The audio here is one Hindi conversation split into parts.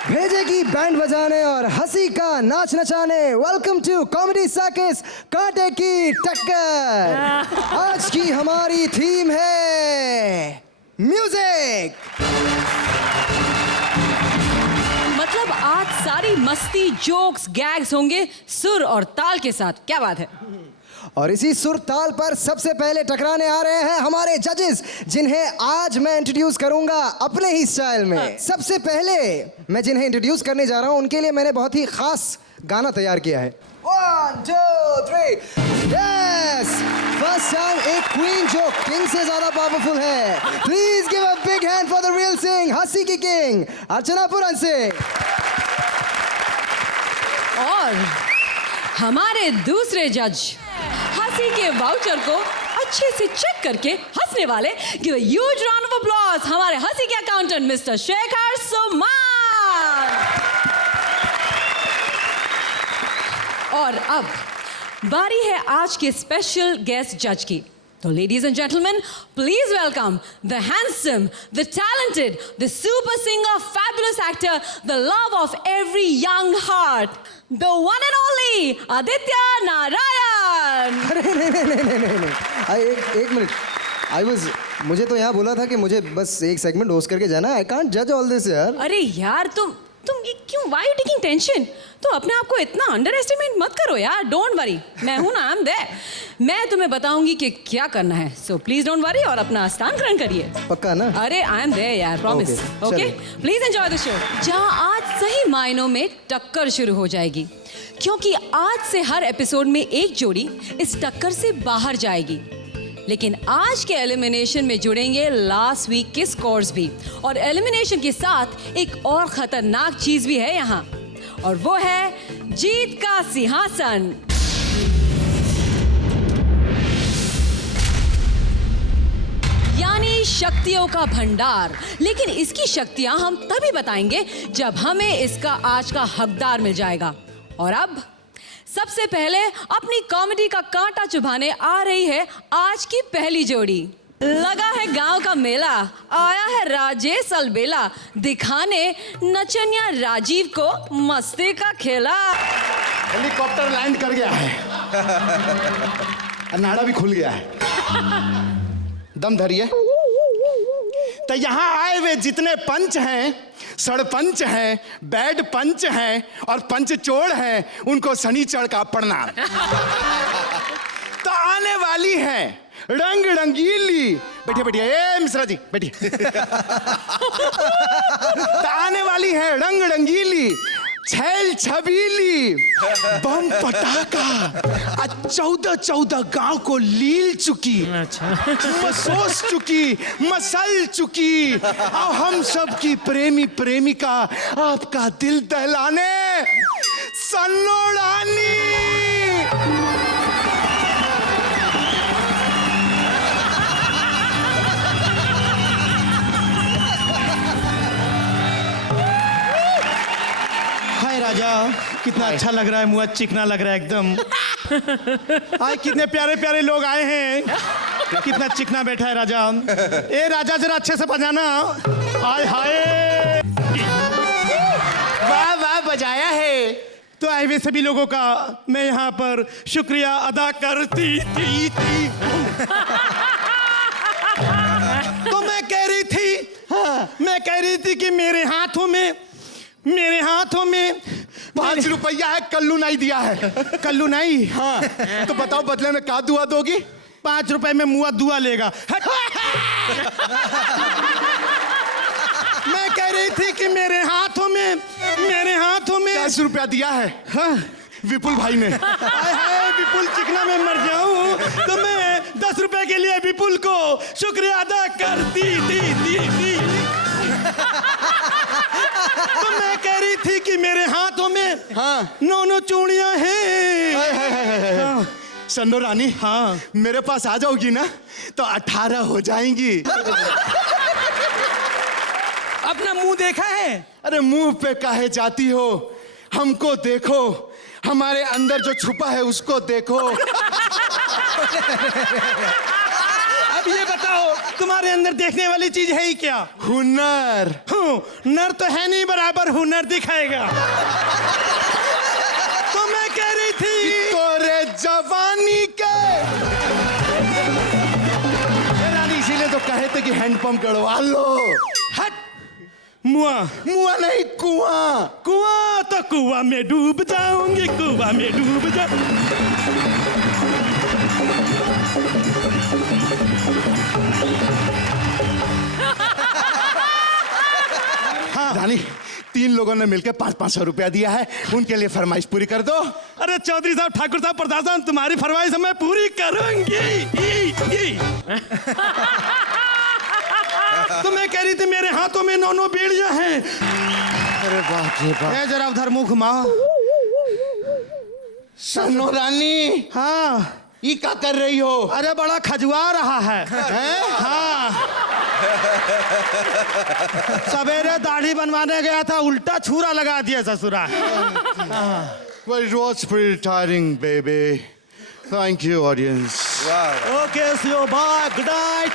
भेजेगी बैंड बजाने और हंसी का नाच नचाने। वेलकम टू कॉमेडी सर्कस कांटे की टक्कर। आज की हमारी थीम है म्यूजिक। मतलब आज सारी मस्ती, जोक्स, गैग्स होंगे सुर और ताल के साथ। क्या बात है। और इसी सुर ताल पर सबसे पहले टकराने आ रहे हैं हमारे जजेस, जिन्हें आज मैं इंट्रोड्यूस करूंगा अपने ही स्टाइल में। सबसे पहले मैं जिन्हें इंट्रोड्यूस करने जा रहा हूं उनके लिए मैंने बहुत ही खास गाना तैयार किया है। 1 2 3 यस। फर्स्ट टाइम एक क्वीन जो किंग से ज्यादा पावरफुल है। Please give a big hand for the real Singh, हंसी की किंग अर्चना पुरन सिंह। और हमारे दूसरे जज हंसी के वाउचर को अच्छे से चेक करके हंसने वाले। Give a huge round of applause हमारे हंसी के अकाउंटेंट मिस्टर शेखर सुमान। और अब बारी है आज के स्पेशल गेस्ट जज की। तो ladies and gentleman, please welcome the handsome, the talented, the super singer, fabulous actor, the love of every young heart, the one and only Aditya Narayan. अरे नहीं, एक मिनट। मुझे तो यहाँ बोला था कि मुझे बस एक सेगमेंट होस्ट करके जाना। आई कांट जज ऑल दिस यार। अरे यार तुम ये क्यों, व्हाई यू टेकिंग टेंशन? तो अपने आप को इतना अंडर एस्टिमेट मत करो यार। डोंट वरी, मैं हूं ना, आई एम देयर। मैं तुम्हें बताऊंगी कि क्या करना है। सो प्लीज डोंट वरी और अपना स्थान ग्रहण करिए। पक्का ना? अरे आई एम देयर यार, promise. Okay, please enjoy the show, जहां आज सही मायनों में टक्कर शुरू हो जाएगी। क्योंकि आज से हर एपिसोड में एक जोड़ी इस टक्कर से बाहर जाएगी। लेकिन आज के एलिमिनेशन में जुड़ेंगे लास्ट वीक के स्कोर्स भी। और एलिमिनेशन के साथ एक और खतरनाक चीज भी है यहाँ, और वो है जीत का सिंहासन। यानी शक्तियों का भंडार। लेकिन इसकी शक्तियां हम तभी बताएंगे जब हमें इसका आज का हकदार मिल जाएगा। और अब सबसे पहले अपनी कॉमेडी का कांटा चुभाने आ रही है आज की पहली जोड़ी। लगा है गांव का मेला, आया है राजेश अलबेला, दिखाने नचनिया राजीव को मस्ती का खेला। हेलीकॉप्टर लैंड कर गया है, नाड़ा भी खुल गया है। दम धरिए। तो यहाँ आए हुए जितने पंच हैं, सरपंच हैं, बैड पंच हैं और पंच चोर हैं, उनको शनिचर का प्रणाम। तो आने वाली हैं रंग रंगीली। बैठिए बैठिए, ए मिश्रा जी बैठिए। तो आने वाली है रंग रंगीली, छैल छबीली, बम पटाखा, 14 गांव को लील चुकी, मसोस चुकी, मसल चुकी, और हम सब की प्रेमी प्रेमिका आपका दिल दहलाने सन्नो रानी। राजा, कितना अच्छा लग रहा है, मुंह चिकना लग रहा है एकदम। आए कितने प्यारे प्यारे लोग आए हैं, कितना चिकना बैठा है राजा। ए राजा जरा अच्छे से बजाना। आय हाय, वाह वाह बजाया है। तो आए हुए सभी लोगों का मैं यहाँ पर शुक्रिया अदा करती थी। तो मैं कह रही थी कि मेरे हाथों में 5 रुपया है, कल्लू नहीं दिया है। कल्लू नहीं? हाँ। तो बताओ बदले में क्या दुआ दोगी? 5 रुपए में मुआ दुआ लेगा। मैं कह रही थी कि मेरे हाथों में 10 रुपया दिया है। हाँ? विपुल भाई ने। हाय हाय, विपुल चिकना में मर जाऊं तो मैं 10 रुपए के लिए विपुल को शुक्रिया अदा करती थी। तो मैं कह रही थी कि मेरे हाथों में 9 चूड़ियां हैं। सन्नो रानी, हाँ मेरे पास आ जाओगी ना तो 18 हो जाएंगी। अपना मुंह देखा है? अरे मुंह पे काहे जाती हो, हमको देखो, हमारे अंदर जो छुपा है उसको देखो। अब ये बताओ तुम्हारे अंदर देखने वाली चीज है ही क्या? हुनर। नर तो है नहीं, बराबर हुनर दिखाएगा। तो मैं कह रही थी तोरे जवानी के रानी, इसीलिए तो कहे थे कि हैंडपंप कड़वा लो। हट मुआ। मुआ नहीं, कुआं। कुआं तो कुआं में डूब जाऊंगी, कुआं में डूब जा। रानी, 3 लोगों ने मिलकर 500 रुपया दिया है, उनके लिए फरमाइश पूरी कर दो। अरे चौधरी साहब, ठाकुर साहब, प्रधान साहब, तुम्हारी फरमाइश मैं पूरी करूंगी। तो मैं कह रही थी मेरे हाथों में 9 बेड़ियां हैं। अरे बाप रे बाप। जरा उधर मुंह घुमाओ। सुनो रानी। हाँ, ये क्या कर रही हो? अरे बड़ा खजुआ रहा है। हाँ, सवेरे दाढ़ी बनवाने गया था, उल्टा छुरा लगा दिया ससुरा। Well, it was pretty tiring, baby. Thank you, audience. Okay, see you, bye, good night.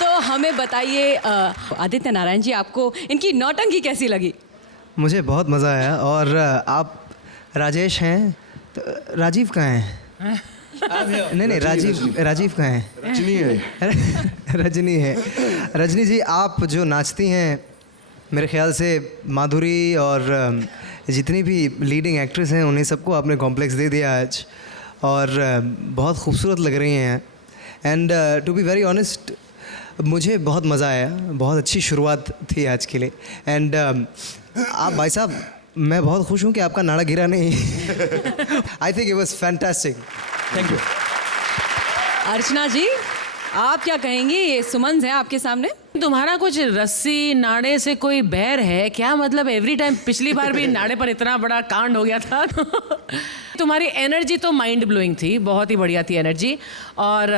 तो हमें बताइए आदित्य नारायण जी, आपको इनकी नौटंकी कैसी लगी? मुझे बहुत मज़ा आया। और आप राजेश हैं तो राजीव कहाँ हैं? नहीं, राजीव कहाँ हैं? रजनी है। रजनी है। रजनी जी, आप जो नाचती हैं, मेरे ख्याल से माधुरी और जितनी भी लीडिंग एक्ट्रेस हैं उन्हें सबको आपने कॉम्प्लेक्स दे दिया आज, और बहुत खूबसूरत लग रही हैं। And to be very honest, मुझे बहुत मज़ा आया। बहुत अच्छी शुरुआत थी आज के लिए। एंड आप भाई साहब, मैं बहुत खुश हूँ कि आपका नाड़ा गिरा नहीं। I think it was fantastic. Thank you. Archana ji, आप क्या कहेंगी? ये सुमन है आपके सामने। तुम्हारा कुछ रस्सी नाड़े से कोई बैर है क्या? मतलब एवरी टाइम, पिछली बार भी नाड़े पर इतना बड़ा कांड हो गया था। तुम्हारी एनर्जी तो माइंड ब्लोइंग थी, बहुत ही बढ़िया थी एनर्जी। और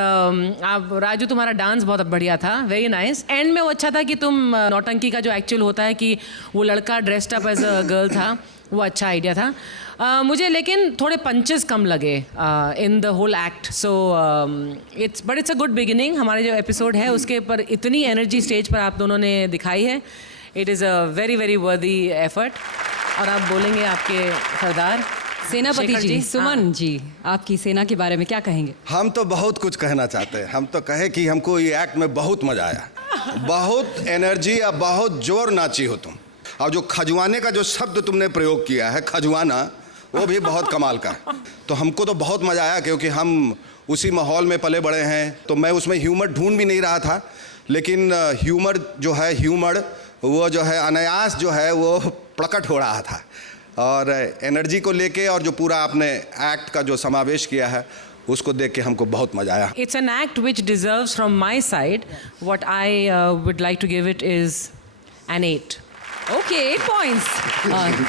आप राजू, तुम्हारा डांस बहुत बढ़िया था, वेरी नाइस। एंड में वो अच्छा था कि तुम नौटंकी का जो एक्चुअल होता है कि वो लड़का dressed up as a girl था, वो अच्छा आइडिया था। मुझे लेकिन थोड़े पंचेस कम लगे in the whole act. So it's a good beginning. हमारे जो एपिसोड है उसके पर इतनी एनर्जी स्टेज पर आप दोनों ने दिखाई है। It is a very very वर्दी एफर्ट। और आप बोलेंगे आपके सरदार सेनापति शेखर जी, सुमन जी, आपकी सेना के बारे में क्या कहेंगे? हम तो बहुत कुछ कहना चाहते हैं। हम तो कहे कि हमको ये एक्ट में बहुत मजा आया, बहुत एनर्जी और बहुत जोर नाची हो तुम। और जो खजुआने का जो शब्द तुमने प्रयोग किया है, खजुआना, वो भी बहुत कमाल का। तो हमको तो बहुत मजा आया, क्योंकि हम उसी माहौल में पले बड़े हैं। तो मैं उसमें ह्यूमर ढूंढ भी नहीं रहा था, लेकिन ह्यूमर जो है, वो जो है अनायास जो है वो प्रकट हो रहा था। और एनर्जी को लेके और जो पूरा आपने एक्ट का जो समावेश किया है, उसको देख के हमको बहुत मजा आया। It's an act which deserves from my side. What I would like to give it is an 8. Okay, 8 points.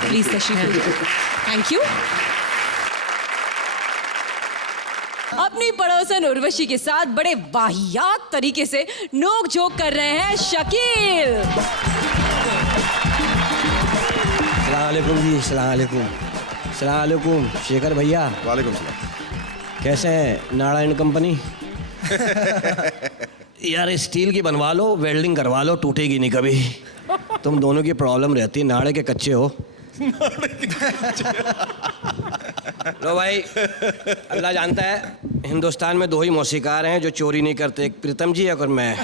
Please, Tashreef. Thank you. अपनी पड़ोसन उर्वशी के साथ बड़े वाहियात तरीके से नोक झोंक कर रहे हैं शकील। सलामकुम जी, सलामकुम शेखर भैया। वालेकुम सलाम। कैसे हैं नारायण कंपनी? यार स्टील की बनवा लो, वेल्डिंग करवा लो, टूटेगी नहीं कभी। तुम दोनों की प्रॉब्लम रहती है, नाड़े के कच्चे हो। लो भाई, अल्लाह जानता है हिंदुस्तान में 2 ही मौसीकार हैं जो चोरी नहीं करते, एक प्रीतम जी और मैं।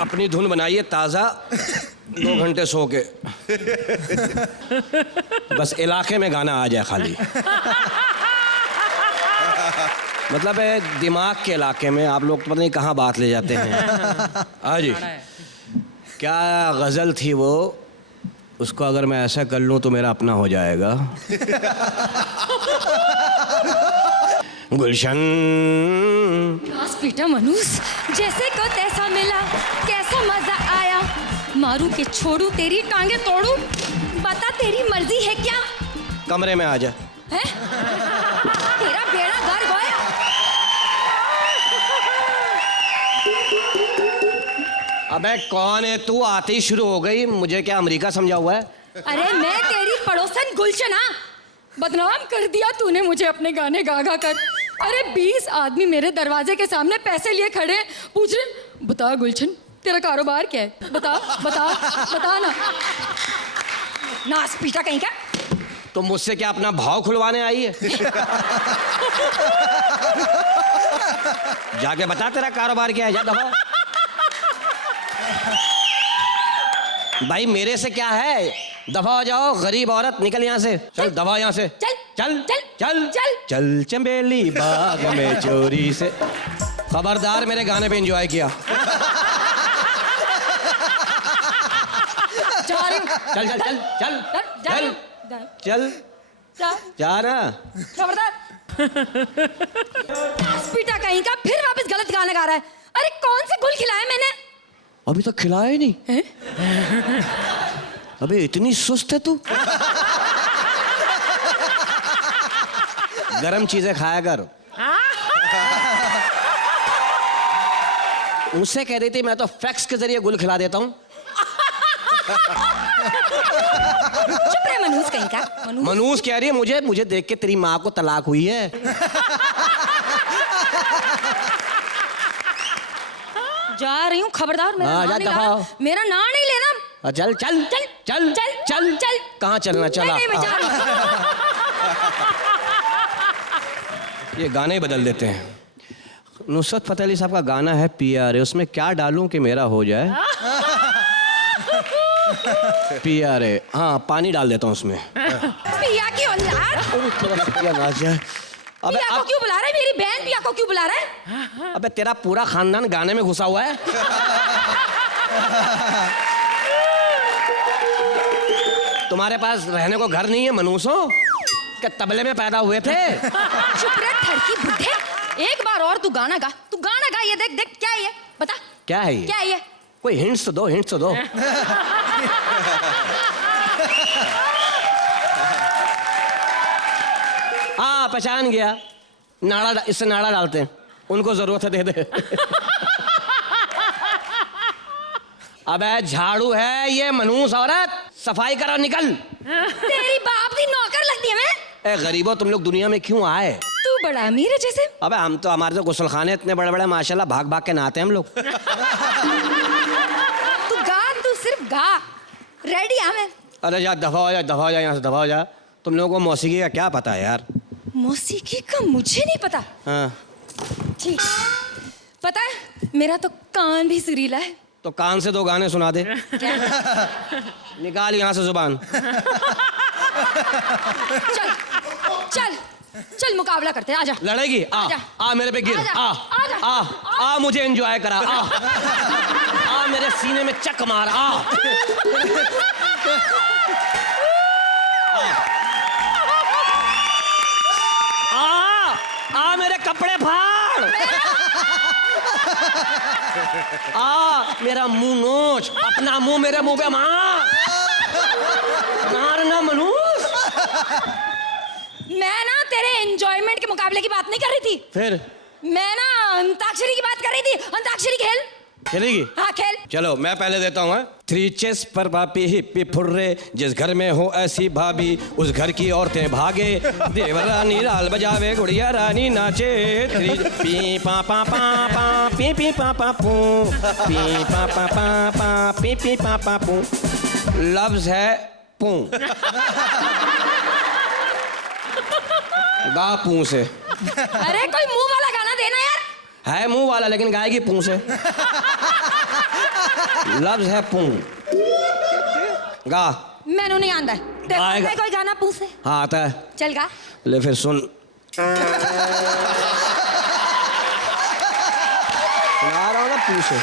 अपनी धुन बनाइए ताज़ा, 2 घंटे सो के। बस इलाके में गाना आ जाए खाली। मतलब है दिमाग के इलाके में आप लोग तो पता नहीं कहाँ बात ले जाते हैं। हाँ जी, क्या गज़ल थी वो, उसको अगर मैं ऐसा कर लूँ तो मेरा अपना हो जाएगा। गुलशन पीटा मनुष जैसे को तैसा मिला, कैसा मजा आया, मारू के छोड़ू तेरी टांगे तोड़ू, बता तेरी मर्जी है क्या? कमरे में आ जा। है तेरा बेड़ा गर्क गया। अबे कौन है तू? आती शुरू हो गई। मुझे क्या अमेरिका समझा हुआ है? अरे मैं तेरी पड़ोसन गुलशन, हाँ? बदनाम कर दिया तूने मुझे अपने गाने गा गा कर। अरे 20 आदमी मेरे दरवाजे के सामने पैसे लिए खड़े हैं, पूछ रहे बता गुलशन तेरा कारोबार क्या है, बता बता बता ना। नास पीटा कहीं का। तुम मुझसे क्या अपना भाव खुलवाने आई है? जाके बता तेरा कारोबार क्या है, जा दफा। भाई मेरे से क्या है, दफा हो जाओ गरीब औरत, निकल यहाँ से। चल दफा यहाँ से। चल चल चल चल चल चल चंबेली बाग में चोरी से। खबरदार मेरे गाने पे एंजॉय किया। जा रही हूँ। चल चल चल चल जा रही चल हूँ। चल जा जा ना। खबरदार। पीटा कहीं का, फिर वापस गलत गाना गा रहा है। अरे कौन से गुल खिलाए मैंने? अभी तक खिलाया ही नहीं। अबे इतनी सुस्त है तू। गरम चीजें खाया कर। मुझसे कह रही थी मैं तो फैक्स के जरिए गुल खिला देता हूँ। चुप रहे मनूस कहीं का। मनूस कह रही है मुझे देख के तेरी माँ को तलाक हुई है। जा रही हूँ, खबरदार मेरा हाँ, नाम जा नहीं दफा हो। लेना। मेरा नाम नहीं लेना। चल चल चल चल चल चल चल। कहाँ चलना, चला। नहीं, मैं जा रही हूँ। ये गाने ही बदल देते हैं। नुसरत फतेह अली साहब का गाना है PRA, उसमें क्या डालूं कि मेरा हो जाए? PRA, हाँ पानी डाल देता हूँ उसमें। पिया की औलाद। पिया नाच जाए। अबे पिया को क्यों बुला रहा है? मेरी बहन पिया को क्यों बुला रहा है? अबे तेरा पूरा खानदान गाने में घुसा हुआ है। तुम्हारे पास रहने को घर नहीं है मनूसो, क्या तबले में पैदा हुए थे? चुप रह ठरकी बुड्ढे। एक बार और तू गाना गा, तू गाना गा। ये देख देख क्या है ये, बता क्या है ये? क्या है ये? कोई हिंट्स तो दो, हिंट्स तो दो। हाँ पहचान गया, नाड़ा, इससे नाड़ा डालते हैं, उनको जरूरत है दे दे। अबे झाड़ू है ये मनूस औरत, सफाई करो निकल। तेरी बाप दी नौकर लगती है मैं। ए गरीबो तुम लोग दुनिया में क्यों आए? तू बड़ा अमीर है जैसे। अबे हम तो, हमारे तो गुसलखाने इतने बड़े बड़े माशाल्लाह, भाग भाग के नहाते हैं हम लोग। तू गा, तू सिर्फ गा। रेडी है मैं। अरे जा दफा हो जा, दफा हो जा यहाँ से, दफा हो जा। तुम लोगों को मौसीकी का क्या पता है यार? मौसीकी का मुझे नहीं पता। हाँ ठीक, पता है मेरा तो कान भी सुरीला है। तो कान से दो गाने सुना दे। क्या? निकाल यहाँ से जुबान। चल चल चल मुकाबला करते हैं, आजा। लड़ेगी? आ आजा। आ मेरे पे गिर। आजा, आ आजा। आ मुझे एंजॉय करा। आ मेरे सीने में चक मार। आ मेरे कपड़े फाड़। मेरा मुंह नोच, अपना मुंह मेरे मुंह पे मार। मारना मनूस। मैं ना तेरे एंजॉयमेंट के मुकाबले की बात नहीं कर रही थी। फिर मैं ना अंताक्षरी की बात कर रही थी। अंताक्षरी खेल। खेलेगी? हाँ खेल। चलो मैं पहले देता हूँ। 3 चेस पर पापी हिप्पी फुर्रे, जिस घर में हो ऐसी भाभी उस घर की औरतें भागे। देवरानी लाल बजावे, गुड़िया रानी नाचे। 3 पी पा पा पा पा पी पी पा पा पू, पी पा पा पा पा पी पी पा पा पू। लफ्ज है पू। गा पू से। अरे कोई मुंह वाला गाना देना यार। है मुंह वाला लेकिन गाएगी पू से। लफ्ज है पू। गा। मैनू नहीं आंदा। आएगा। कोई गाना पू से। हाँ आता है। चल गा। ले फिर सुन। सुना रहा हूँ ना पू से।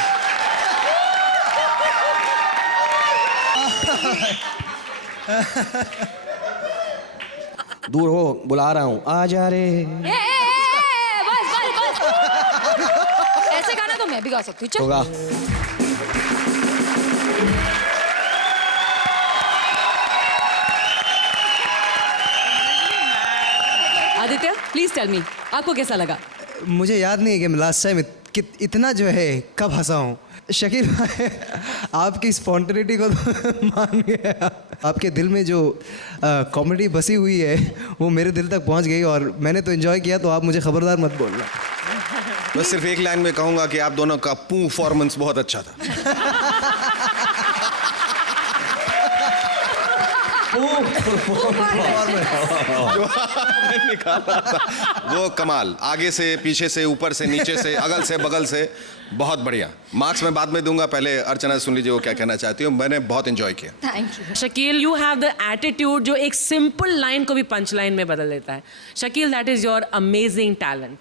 दूर हो, बुला रहा हूँ, आ जा रे। बस बस बस। ऐसे गाना तो मैं भी गा सकती हूँ। चल। होगा। आदित्य प्लीज टेल मी, आपको कैसा लगा? मुझे याद नहीं है कि लास्ट टाइम इतना जो है कब हंसा हूँ। शकील भाई, आपकी स्पॉन्टेनिटी को तो मान गया। आपके दिल में जो कॉमेडी बसी हुई है वो मेरे दिल तक पहुंच गई और मैंने तो एंजॉय किया, तो आप मुझे खबरदार मत बोलना। बस सिर्फ एक लाइन में कहूंगा कि आप दोनों का परफॉर्मेंस बहुत अच्छा था। जो आपने निकाला था वो कमाल, आगे से पीछे से ऊपर से नीचे से अगल से बगल से, बहुत बढ़िया। मार्क्स मैं बाद में दूंगा, पहले अर्चना सुन लीजिए वो क्या कहना चाहती हूँ। मैंने बहुत एंजॉय किया। Thank you. Shakeel, you have the attitude जो एक सिंपल लाइन को भी पंच लाइन में बदल देता है। Shakeel, that is your amazing talent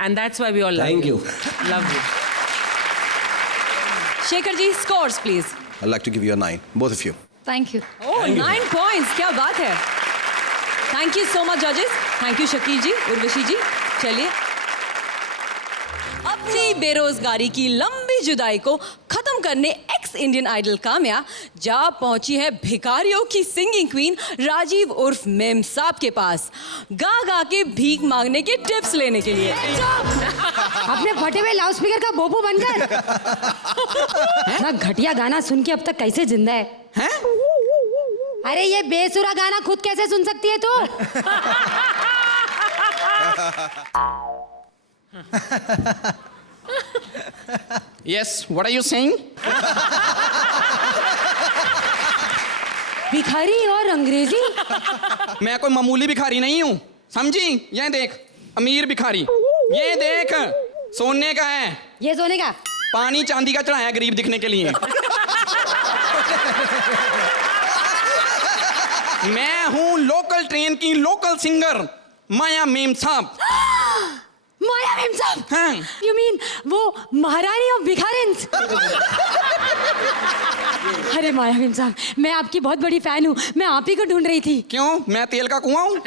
and that's why we all Thank you. Love you. Shekhar ji, scores please. I'd like to give you a 9, both of you. Thank you. Oh, 9 points, क्या बात है। थैंक यू सो मच जजेस। थैंक यू शकील जी, उर्वशी जी। चलिए, अपनी बेरोजगारी की लंबी जुदाई को खत्म करने एक्स इंडियन आइडल काम्या जा पहुंची है भिखारियों की सिंगिंग क्वीन राजीव उर्फ मेम साहब के पास, गा गा के भीख मांगने के टिप्स लेने के लिए। अपने फटे हुए लाउडस्पीकर का बोपू बनकर ना घटिया गाना सुन के अब तक कैसे जिंदा है? अरे ये बेसुरा गाना खुद कैसे सुन सकती है तू? Yes, what are you saying? भिखारी और अंग्रेजी? मैं कोई मामूली भिखारी नहीं हूँ, समझी? ये देख, अमीर भिखारी। ये देख, सोने का है। ये सोने का? पानी चांदी का चढ़ाया गरीब दिखने के लिए। मैं हूँ लोकल ट्रेन की लोकल सिंगर माया मेम साहब। माया मेम साहब? हाँ। You mean वो महारानी ऑफ भिखारिन्स? अरे माया मेम साहब, मैं आपकी बहुत बड़ी फैन हूँ, मैं आप ही को ढूंढ रही थी। क्यों? मैं तेल का कुआं हूँ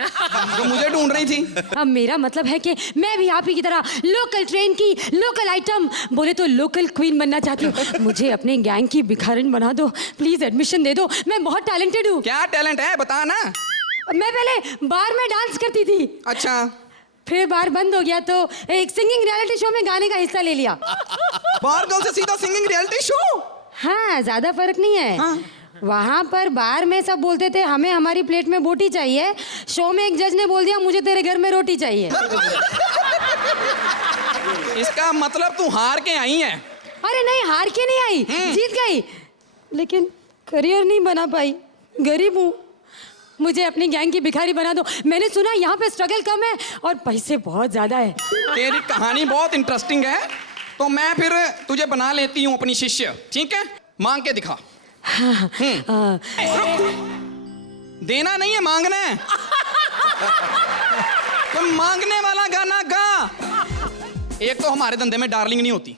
जो मुझे ढूंढ रही थी? अब मेरा मतलब है कि मैं भी आप ही की तरह लोकल ट्रेन की लोकल आइटम, बोले तो लोकल क्वीन बनना चाहती हूँ। मुझे अपने गैंग की भिखारिन बना दो प्लीज, एडमिशन दे दो, मैं बहुत टैलेंटेड हूँ। क्या टैलेंट है बता ना। मैं पहले बार में डांस करती थी। अच्छा, फिर बार बंद हो गया तो एक सिंगिंग रियलिटी शो में गाने का हिस्सा ले लिया। बार गर्ल से सीधा सिंगिंग रियलिटी शो? हाँ, ज्यादा फर्क नहीं है। हाँ। वहाँ पर बार में सब बोलते थे हमें हमारी प्लेट में बोटी चाहिए, शो में एक जज ने बोल दिया मुझे तेरे घर में रोटी चाहिए। इसका मतलब तू हार के आई है? अरे नहीं, हार के नहीं आई, जीत गई, लेकिन करियर नहीं बना पाई, गरीब हूँ, मुझे अपनी गैंग की भिखारी बना दो। मैंने सुना यहाँ पे स्ट्रगल कम है और पैसे बहुत ज्यादा है। तेरी कहानी बहुत इंटरेस्टिंग है, तो मैं फिर तुझे बना लेती हूँ अपनी शिष्य, ठीक है? मांग के दिखा। देना नहीं है, मांगना है। तो मांगने वाला गाना गा। एक तो हमारे धंधे में डार्लिंग नहीं होती,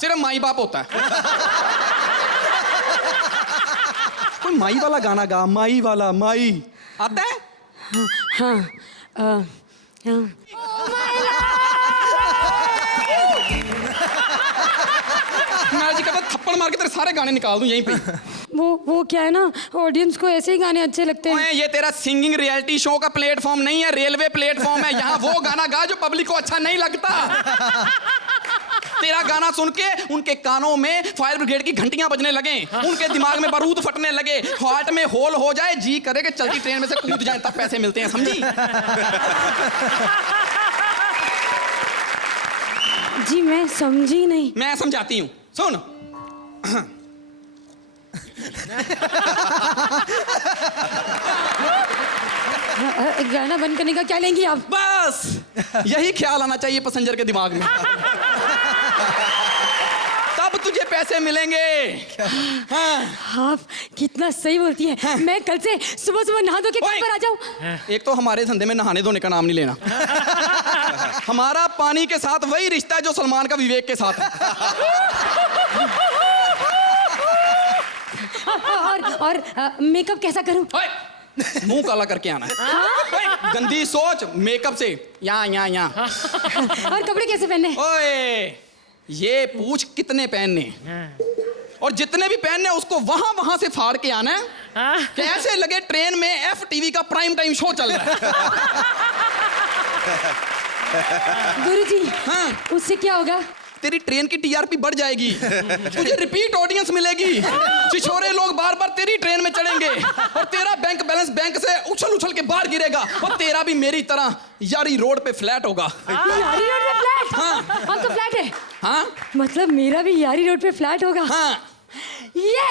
सिर्फ माई बाप होता है। कोई माई वाला गाना गा, माई वाला, माई आता है? हाँ, मैं जी कहता थप्पड़ मार के तेरे सारे गाने निकाल दूं यहीं पे। वो क्या है ना, ऑडियंस को ऐसे ही गाने अच्छे लगते हैं। ओए, ये तेरा सिंगिंग रियलिटी शो का प्लेटफॉर्म नहीं है, रेलवे प्लेटफॉर्म है। यहाँ वो गाना गा जो पब्लिक को अच्छा नहीं लगता। तेरा गाना सुन के उनके कानों में फायर ब्रिगेड की घंटियां बजने लगे, उनके दिमाग में बारूद फटने लगे, हार्ट में होल हो जाए, जी करे कि चलती ट्रेन में से कूद जाए, तब पैसे मिलते हैं, समझी? जी मैं समझी नहीं। मैं समझाती हूँ, सुन। गाना बंद करने का क्या लेंगी आप? बस यही ख्याल आना चाहिए पैसेंजर के दिमाग में, तब तुझे पैसे मिलेंगे। हाँ। आप कितना सही बोलती है। हाँ। मैं कल से सुबह सुबह नहा धो के काम पर आ जाऊं। एक तो हमारे धंधे में नहाने धोने का नाम नहीं लेना। हमारा पानी के साथ वही रिश्ता है जो सलमान का विवेक के साथ है। और मेकअप कैसा करूं? मुंह काला करके आना है। हाँ? गंदी सोच, मेकअप से यहाँ। और कपड़े कैसे पहनने? ओए, ये पूछ कितने पहनने, और जितने भी पहनने उसको वहां से फाड़ के आना है। कैसे लगे ट्रेन में FTV का प्राइम टाइम शो चल रहा है। गुरुजी, हाँ? उससे क्या होगा? तेरी ट्रेन की टीआरपी बढ़ जाएगी, तुझे रिपीट ऑडियंस मिलेगी, छिछोरे लोग बार बार तेरी ट्रेन में चढ़ेंगे और तेरा बैंक बैलेंस बैंक से उछल उछल के बाहर गिरेगा और तेरा भी मेरी तरह यारी रोड पे फ्लैट होगा। यारी रोड पे फ्लैट? हाँ। हम तो फ्लैट है। हाँ मतलब मेरा भी यारी रोड पे फ्लैट होगा? हाँ। ये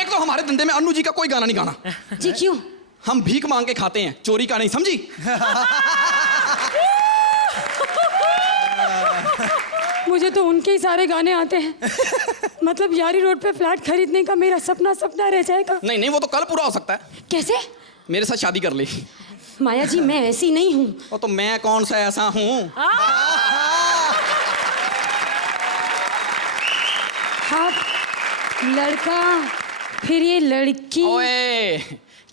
एक तो हमारे धंधे में अन्नू जी का कोई गाना नहीं गाना। जी क्यों? हम भीख मांग के खाते हैं, चोरी का नहीं, समझी? मुझे तो उनके ही सारे गाने आते हैं। मतलब यारी रोड पे फ्लैट खरीदने का मेरा सपना सपना रह जाएगा। नहीं नहीं, वो तो कल पूरा हो सकता है। कैसे? मेरे साथ शादी कर ली। माया जी मैं ऐसी नहीं हूँ। और तो मैं कौन सा ऐसा हूँ? आप लड़का फिर ये लड़की। ओए,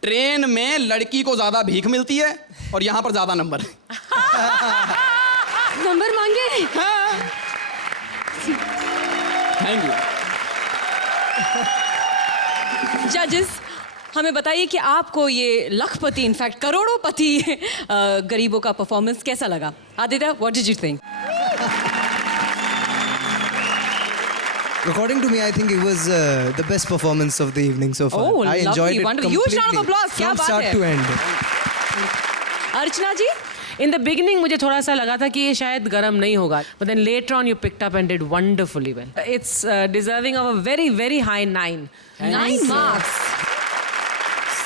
ट्रेन में लड़की को ज्यादा भीख मिलती है और यहाँ पर ज्यादा नंबर। नंबर मांगे? हाँ। Thank you. जजेस, हमें बताइए कि आपको ये लखपति इनफैक्ट करोड़ोंपति गरीबों का परफॉर्मेंस कैसा लगा? Aditya, what did you think? According to me, I think it was the best performance of the evening so far. Oh, I lovely, enjoyed it wonderful. completely. Huge round of applause. क्या From बात start है? to end. Archana ji? In the beginning मुझे थोड़ा सा लगा था कि ये शायद गर्म नहीं होगा, but then later on you picked up and did wonderfully well. It's deserving of a very very high 9 marks.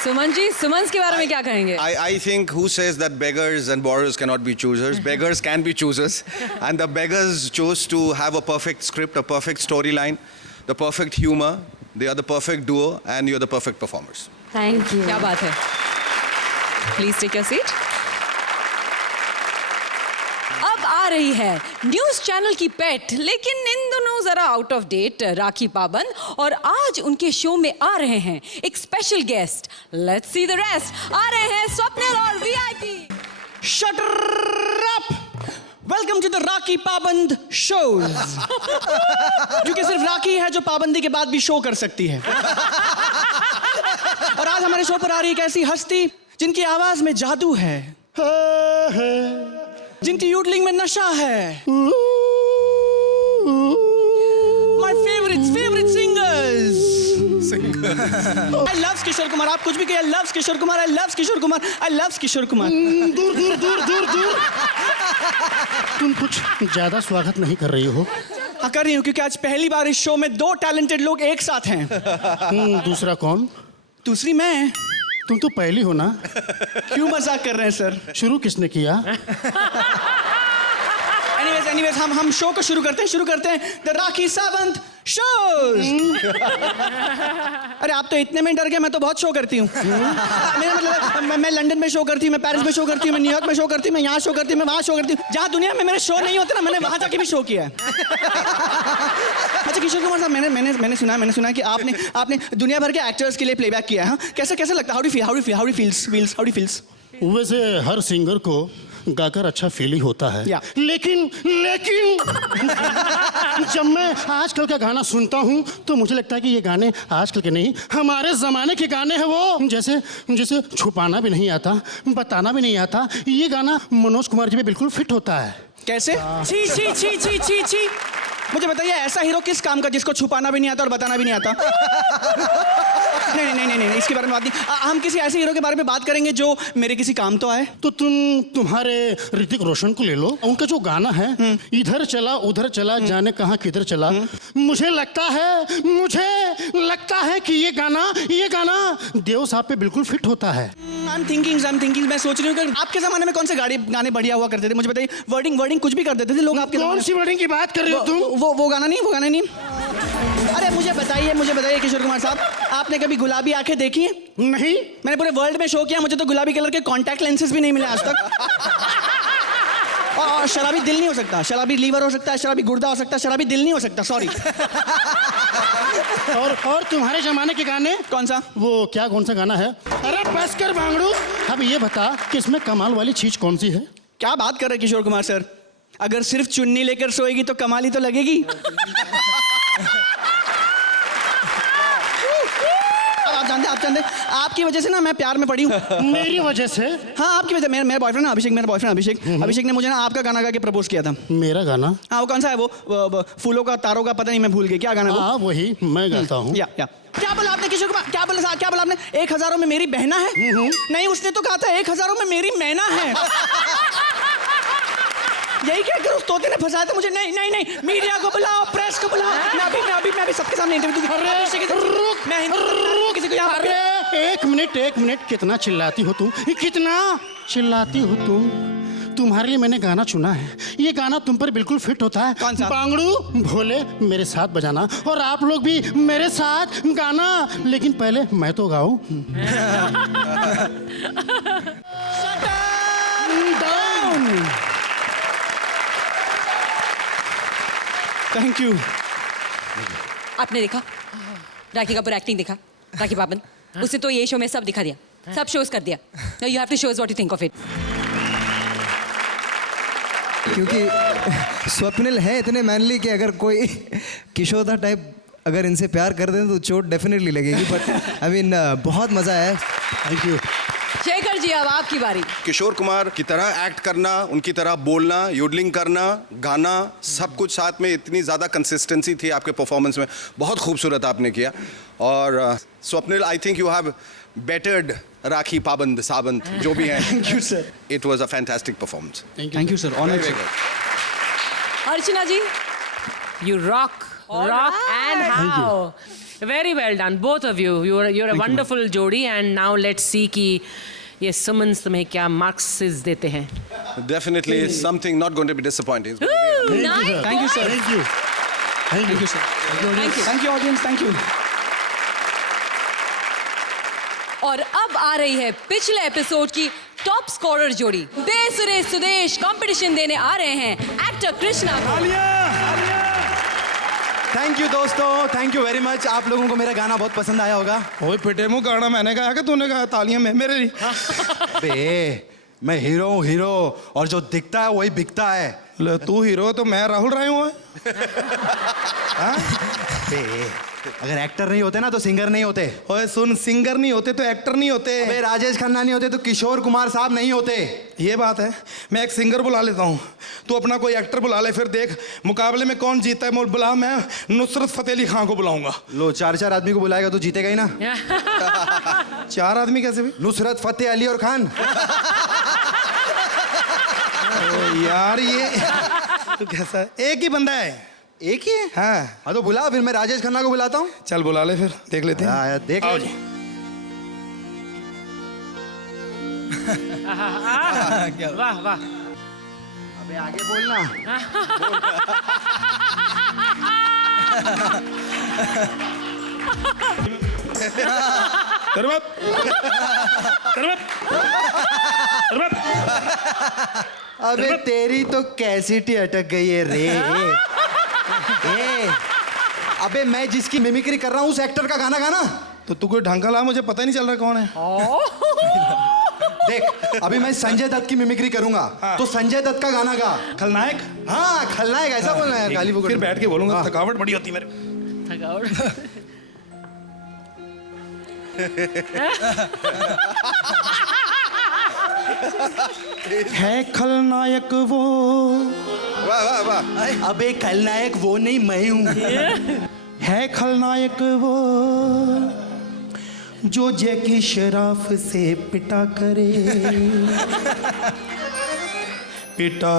Suman ji, Suman के बारे में क्या कहेंगे? I think who says that beggars and borrowers cannot be choosers? Beggars can be choosers. And the beggars chose to have a perfect script, a perfect storyline, the perfect humor. They are the perfect duo and you're the perfect performers. Thank you. क्या बात है? Please take your seat. अब आ रही है न्यूज चैनल की पेट, लेकिन इन दोनों जरा आउट ऑफ डेट, राखी पाबंद, और आज उनके शो में आ रहे हैं एक special guest. Let's see the rest. आ रहे हैं स्वप्निल और VIP. Shut up! Welcome to the Rakhi Pabandh shows. क्योंकि सिर्फ राखी है जो पाबंदी के बाद भी शो कर सकती है। और आज हमारे शो पर आ रही एक ऐसी हस्ती जिनकी आवाज में जादू है, जिनकी यूडलिंग में नशा है। My favorite singers. I love Kishore Kumar. आप कुछ भी कहिए, I love Kishore Kumar, I love Kishore Kumar, I love Kishore Kumar. दूर दूर दूर दूर दूर। तुम कुछ ज्यादा स्वागत नहीं कर रही हो। हाँ कर रही हूँ, क्योंकि आज पहली बार इस शो में 2 टैलेंटेड लोग एक साथ हैं। दूसरा कौन? दूसरी मैं। तुम तो पहली हो ना। क्यों मजाक कर रहे हैं सर? शुरू किसने किया? एनीवेज हम शो को शुरू करते हैं द राखी सावंत शोज। अरे आप तो इतने में डर गए, मैं तो बहुत शो करती हूँ। मेरा मतलब मैं लंदन में शो करती हूँ, मैं पेरिस में शो करती हूँ, मैं न्यूयॉर्क में शो करती हूँ, मैं यहाँ शो करती हूँ, मैं वहाँ शो करती हूँ। जहाँ दुनिया में मेरे शो नहीं होते ना, मैंने वहाँ जाके भी शो किया है। अच्छा किशोर कुमार साहब, मैंने सुना कि आपने दुनिया भर के एक्टर्स के लिए प्लेबैक किया है। कैसा लगता है? How do feels? वैसे हर सिंगर को गाकर अच्छा फील ही होता है। लेकिन जब मैं आजकल का गाना सुनता हूँ तो मुझे लगता है कि ये गाने आजकल के नहीं, हमारे जमाने के गाने हैं। वो जैसे छुपाना भी नहीं आता, बताना भी नहीं आता। ये गाना मनोज कुमार जी में बिल्कुल फिट होता है। कैसे? छी। मुझे बताइए, ऐसा हीरो किस काम का जिसको छुपाना भी नहीं आता और बताना भी नहीं आता? नहीं, इसके बारे में बात नहीं। हम किसी ऐसे हीरो के बारे में बात करेंगे जो मेरे किसी काम तो आए। तो तुम्हारे ऋतिक रोशन को ले लो। उनका जो गाना है, इधर चला उधर चला जाने कहाँ किधर चला, मुझे लगता है कि ये गाना देव साहब पे बिल्कुल फिट होता है। I'm thinking, मैं सोच रही हूँ कि आपके जमाने में कौन से गाने बढ़िया हुआ करते थे? मुझे बताइए। वर्डिंग कुछ भी कर देते थे लोग आपके। कौन सी वर्डिंग की बात कर रहे हो तुम? वो गाना नहीं। अरे मुझे बताइए किशोर कुमार साहब, आपने कभी गुलाबी आंखें देखी हैं? नहीं। मैंने पूरे वर्ल्ड में शो किया, मुझे तो गुलाबी कलर के कॉन्टैक्ट लेंसेज भी नहीं मिले आज तक। और शराबी दिल नहीं हो सकता, शराबी लीवर हो सकता है, शराबी गुर्दा हो सकता है, शराबी दिल नहीं हो सकता। सॉरी। और तुम्हारे जमाने के गाने? कौन सा? वो क्या कौन सा गाना है? अरे बस कर भांगड़ू, अब ये बता कि इसमें कमाल वाली चीज कौन सी है? क्या बात कर रहे किशोर कुमार सर? अगर सिर्फ चुन्नी लेकर सोएगी तो कमाल ही तो लगेगी। आप आप जानते हैं, आपकी वजह से ना मैं प्यार में पड़ी हूँ। मेरी वजह से? हाँ, आपकी वजह। मेरा बॉयफ्रेंड ना अभिषेक, मेरा बॉयफ्रेंड अभिषेक, अभिषेक ने मुझे ना आपका गाना गा के प्रपोज किया था। मेरा गाना? हाँ, वो कौन सा है वो फूलों का तारों का, पता नहीं, मैं भूल गई क्या गाना है वो। हाँ वही मैं गाता हूँ। या क्या बोला आपने किशोर कुमार? क्या बोला आपने? 1000 में मेरी बहना है? नहीं, उसने तो कहा था 1000 में मेरी मैना है। यही क्या कर, उस तोते ने फंसाया था मुझे। नहीं, मीडिया को बुलाओ, प्रेस को बुलाओ। मैं अभी सबके सामने इंटरव्यू दूंगा। अरे एक मिनट, कितना चिल्लाती हो तुम, कितना चिल्लाती हो तुम? तुम्हारे लिए मैंने गाना चुना है, ये गाना तुम पर बिल्कुल फिट होता है। कौन सा? बांगड़ू भोले मेरे साथ बजाना, और आप लोग भी मेरे साथ गाना, लेकिन पहले मैं तो गाऊं। Thank you. आपने देखा राखी कपूर एक्टिंग देखा? राखी पाबंद, उसने तो ये शो में सब दिखा दिया, सब शोज कर दिया। Now you have to show us what you think of it. क्योंकि स्वप्निल है इतने मैनली कि अगर कोई किशोदा टाइप अगर इनसे प्यार कर दें तो चोट डेफिनेटली लगेगी। बट आई मीन बहुत मज़ा आया। Thank you. शेखर जी, अब आपकी बारी। किशोर कुमार की तरह एक्ट करना, उनकी तरह बोलना, योडलिंग करना, गाना, सब कुछ साथ में, इतनी ज़्यादा कंसिस्टेंसी थी आपके परफॉर्मेंस में, बहुत खूबसूरत आपने किया। और Swapnil, I think you have bettered Rakhi Pabandh Sawant जो भी हैं। Thank you sir. It was a fantastic performance. Thank you sir. Honour. Archana ji, You rock and how. Very well done, both of you. You're a wonderful जोड़ी, and now let's see कि ये सुमन्स तुम्हें क्या मार्क्स देते हैं. Definitely something not going to be disappointing. nice. Thank you sir. Thank you. Thank you sir. Thank you audience. Thank you. और अब आ रही है पिछले एपिसोड की टॉप स्कोरर जोड़ी। देश सुरेश सुदेश कंपटीशन देने आ रहे हैं एक्टर कृष्णा को। थैंक यू दोस्तों, थैंक यू वेरी मच। आप लोगों को मेरा गाना बहुत पसंद आया होगा। ओए पिटे मुंह, गाना मैंने गाया कि तूने गाया? तालियां में मेरे लिए। बे, मैं हीरो हूँ, हीरो, और जो दिखता है वही बिकता है। ले, तू हीरो तो मैं राहुल राय हूँ। अगर एक्टर नहीं होते ना तो सिंगर नहीं होते। ओए सुन, सिंगर नहीं होते तो एक्टर नहीं होते। अबे राजेश खन्ना नहीं होते तो किशोर कुमार साहब नहीं होते। ये बात है। मैं एक सिंगर बुला लेता हूँ, तू अपना कोई एक्टर बुला ले, फिर देख मुकाबले में कौन जीता है। बुला, मैं नुसरत फतेह अली खान को बुलाऊंगा। लो, 4 आदमी को बुलाएगा तो जीतेगा ही ना। 4 आदमी कैसे भी? नुसरत फतेह अली और खान। यार ये तू कैसा है? एक ही बंदा है। एक ही है? हाँ तो बुला, फिर मैं राजेश खन्ना को बुलाता हूँ। चल बुला ले, फिर देख लेते हैं। देख आओ ले। जी। वाह वाह। अबे आगे बोलना। अबे तेरी तो कैसेट ही अटक गई है रे। अबे मैं जिसकी मिमिक्री कर रहा हूँ उस एक्टर का गाना गाना। तो तू कोई ढंग का ला, मुझे पता ही नहीं चल रहा कौन है। देख, अभी मैं संजय दत्त की मिमिक्री करूंगा। तो संजय दत्त का गाना गा। खलनायक? हाँ खलनायक, ऐसा बोलना है। गाली बकड़। फिर बैठ के बोलूंगा, थकावट बड़ी होती है मेरे। है खलनायक वो। वाह वाह वाह। अबे खलनायक वो नहीं, मैं हूँ। है खलनायक वो जो जैकी शराफ से पिटा करे। पिटा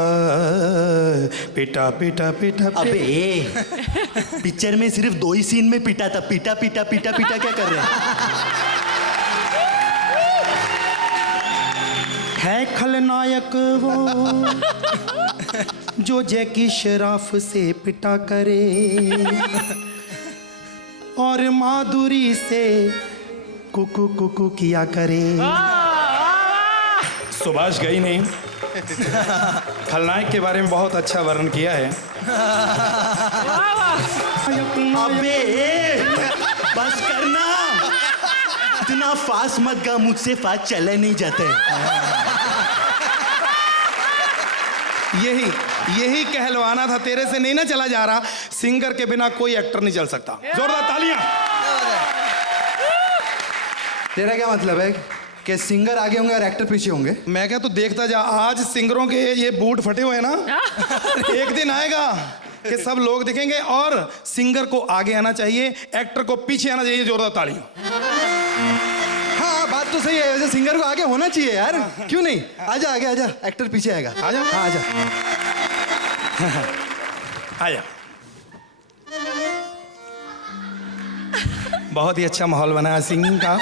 पिटा पिटा पिटा। अबे पिक्चर में सिर्फ 2 ही सीन में पिटा था। पिटा पिटा पिटा पिटा क्या कर रहे हैं? है खलनायक वो जो जैकी शराफ से पिटा करे और माधुरी से कुकू कुकू किया करे। सुभाष गई नहीं। खलनायक के बारे में बहुत अच्छा वर्णन किया है। अबे बस करना, इतना फास्ट मत गा, मुझसे फास्ट चले नहीं जाते। यही कहलवाना था, तेरे से नहीं ना चला जा रहा। सिंगर के बिना कोई एक्टर नहीं चल सकता। जोरदार तालियां। तेरा क्या मतलब है कि सिंगर आगे होंगे और एक्टर पीछे होंगे? मैं क्या, तो देखता जा, आज सिंगरों के ये बूट फटे हुए हैं ना, एक दिन आएगा कि सब लोग दिखेंगे और सिंगर को आगे आना चाहिए, एक्टर को पीछे आना चाहिए। जोरदार तालियां। हाँ, बात तो सही है, वैसे सिंगर को आगे होना चाहिए यार, क्यों नहीं? आजा आगे आजा, एक्टर पीछे आएगा। आजा। हाँ आजा। आया। बहुत ही अच्छा माहौल बना है सिंगिंग का।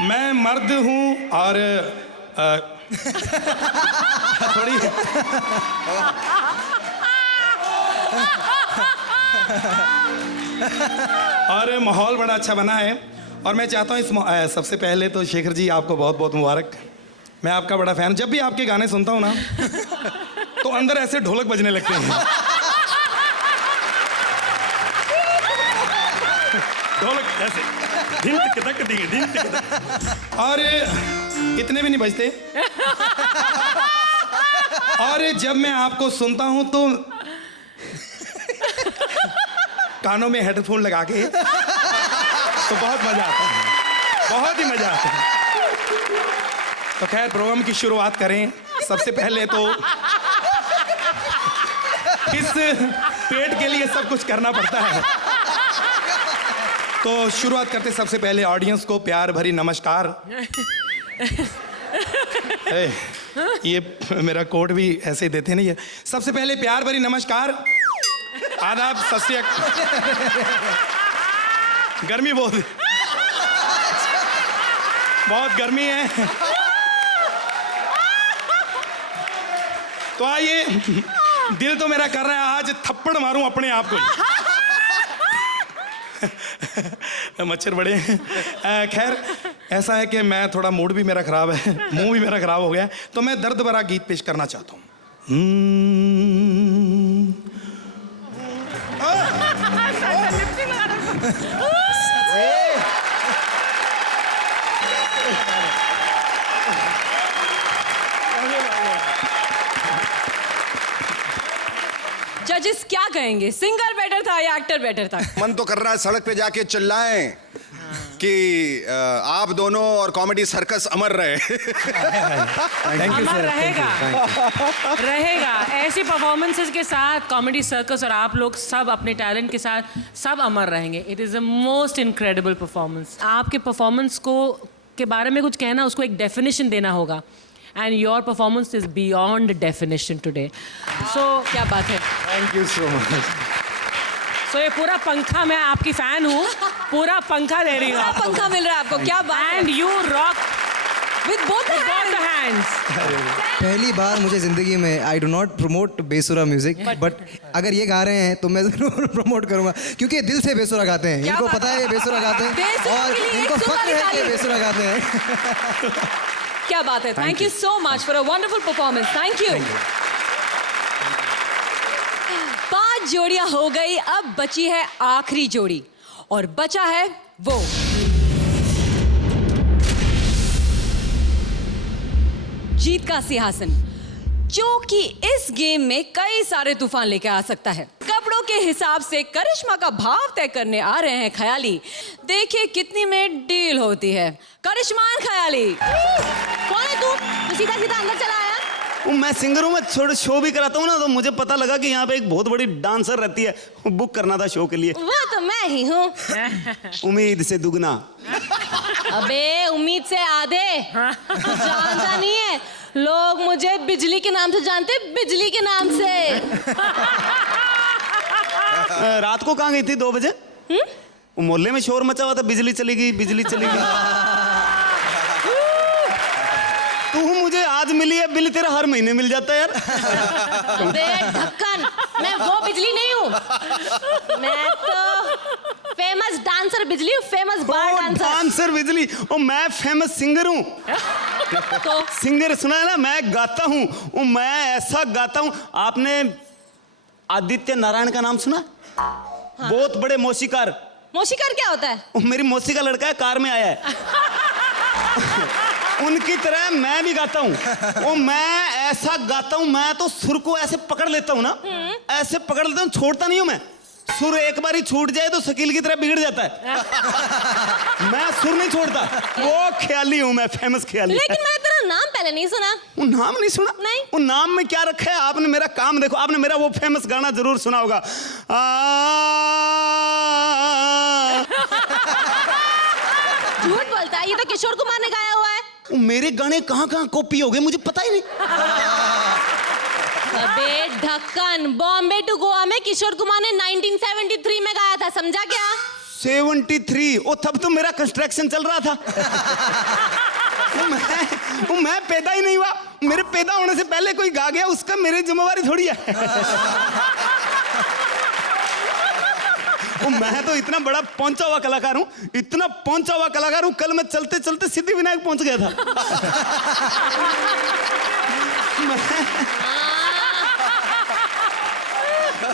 मैं मर्द हूं और थोड़ी और माहौल बड़ा अच्छा बना है और मैं चाहता हूँ इस सबसे पहले तो शेखर जी आपको बहुत बहुत मुबारक। मैं आपका बड़ा फैन, जब भी आपके गाने सुनता हूँ ना तो अंदर ऐसे ढोलक बजने लगते हैं। ढोलक ऐसे और इतने भी नहीं बजते। और जब मैं आपको सुनता हूं तो कानों में हेडफोन लगा के तो बहुत मजा आता है, बहुत ही मजा आता है। तो खैर प्रोग्राम की शुरुआत करें। सबसे पहले तो इस पेट के लिए सब कुछ करना पड़ता है, तो शुरुआत करते सबसे पहले ऑडियंस को प्यार भरी नमस्कार। ये मेरा कोट भी ऐसे ही देते नहीं है। सबसे पहले प्यार भरी नमस्कार, आदाब, सत श्री अकाल। गर्मी बहुत गर्मी है, तो आइए, दिल तो मेरा कर रहा है आज थप्पड़ मारूं अपने आप को। मच्छर बड़े हैं। खैर ऐसा है कि मैं थोड़ा मूड भी मेरा खराब है, मुंह भी मेरा खराब हो गया, तो मैं दर्द भरा गीत पेश करना चाहता हूँ। जजेस क्या कहेंगे, सिंगर बेटर था या एक्टर बेटर था? मन तो कर रहा है सड़क पे जाके चिल्लाएं कि आप दोनों और कॉमेडी सर्कस अमर रहे। अमर रहेगा ऐसी परफॉर्मेंसेस के साथ। कॉमेडी सर्कस और आप लोग सब अपने टैलेंट के साथ सब अमर रहेंगे। It is the most incredible performance. आपके परफॉर्मेंस को के बारे में कुछ कहना, उसको एक डेफिनेशन देना होगा, and your performance is beyond definition today. So क्या बात है, thank you so much. So ये पूरा पंखा, मैं आपकी फैन हूँ, पूरा पंखा ले रही हूँ। पूरा पंखा मिल रहा है आपको, क्या बात है। And you rock with both the hands. पहली बार मुझे जिंदगी में, आई डू नॉट प्रमोट बेसुरा म्यूजिक, बट अगर ये गा रहे हैं तो मैं जरूर प्रमोट करूंगा, क्योंकि दिल से बेसुरा गाते हैं। इनको पता है ये बेसुरा गाते हैं और इनको फक्र है कि ये बेसुरा गाते हैं। क्या बात है। Thank you so much for a wonderful performance. Thank you. 5 जोड़ियां हो गई, अब बची है आखिरी जोड़ी और बचा है वो जीत का सिंहासन, जो कि इस गेम में कई सारे तूफान लेके आ सकता है। कपड़ों के हिसाब से करिश्मा का भाव तय करने आ रहे हैं ख्याली। देखिए कितनी में डील होती है। करिश्मान ख्याली, कौन है तू? सीधा सीधा अंदर चला आया। मैं सिंगर हूँ, मैं थोड़ा शो भी कराता हूँ ना, तो मुझे पता लगा कि यहाँ पे एक बहुत बड़ी डांसर रहती है, बुक करना था शो के लिए। वो तो मैं ही हूँ। उम्मीद से दुगना। अबे उम्मीद से आधे। जानता नहीं है, लोग मुझे बिजली के नाम से जानते, बिजली के नाम से। रात को कहाँ गई थी 2 बजे? मोहल्ले में शोर मचा हुआ था, बिजली चली गई, बिजली चली गई। तू मुझे आज मिली है, बिल तेरा हर महीने मिल जाता है यार। अबे ढक्कन, मैं वो बिजली नहीं हूँ, मैं तो फेमस डांसर बिजली हूँ, फेमस बार डांसर। डांसर बिजली, और मैं फेमस सिंगर हूँ। तो सिंगर सुना है ना, मैं गाता हूँ, मैं ऐसा गाता हूँ। आपने आदित्य नारायण का नाम सुना? हाँ। बहुत बड़े मौसीकार। मौसीकार क्या होता है? मेरी मौसी का लड़का है, कार में आया है। उनकी तरह मैं भी गाता हूँ। वो मैं ऐसा गाता हूँ, मैं तो सुर को ऐसे पकड़ लेता हूँ ना, ऐसे पकड़ लेता हूँ, छोड़ता नहीं हूँ मैं। सुर एक बार ही छूट जाए तो शकील की तरह बिगड़ जाता है। मैं सुर नहीं छोड़ता, वो ख्याली हूँ मैं, फेमस ख्याली। लेकिन मैंने तेरा नाम पहले नहीं सुना। वो नाम नहीं सुना? नहीं। वो नाम में क्या रखा है आपने? मेरा काम देखो, आपने मेरा वो फेमस गाना जरूर सुना होगा। झूठ बोलता है, ये तो किशोर कुमार ने गाया हुआ है। मेरे गाने कहाँ कहाँ कॉपी हो गए मुझे पता ही नहीं। अबे ढक्कन, बॉम्बे टू गोवा में किशोर कुमार ने 1973 में गाया था, समझा क्या? 73? ओ तब तो मेरा कंस्ट्रक्शन चल रहा था। मैं पैदा ही नहीं हुआ। मेरे पैदा होने से पहले कोई गा गया, उसका मेरी जिम्मेवारी थोड़ी है। मैं तो इतना बड़ा पहुंचा हुआ कलाकार हूँ, इतना पहुंचा हुआ कलाकार हूँ, कल मैं चलते चलते सिद्धिविनायक पहुंच गया था।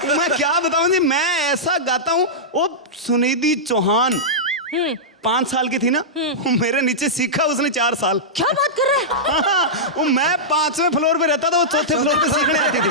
मैं क्या बताऊं जी, मैं ऐसा गाता हूँ। वो सुनिधि चौहान 5 साल की थी ना, वो मेरे नीचे सीखा उसने 4 साल। क्या बात कर रहा है? वो मैं 5वें फ्लोर पे रहता था, वो 4थे फ्लोर पे सीखने आती थी।